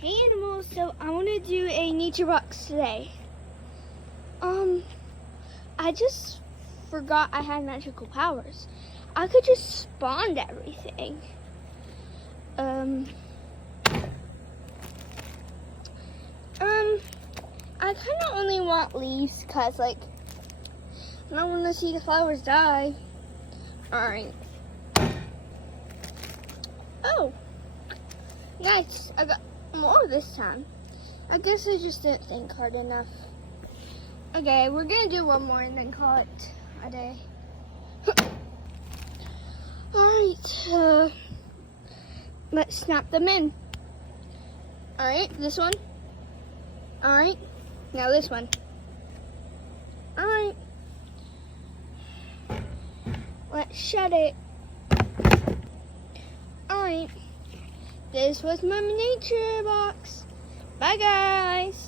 Hey animals, so I want to do a nature box today. I just forgot I had magical powers. I could just spawn everything. I kind of only want leaves because, like, I don't want to see the flowers die. Alright. Oh, nice. I got more this time. I guess I just didn't think hard enough. Okay, we're gonna do one more and then call it a day. Alright, let's snap them in. Alright, this one. Alright, now this one. Alright. Let's shut it. Alright. This was my nature box. Bye guys.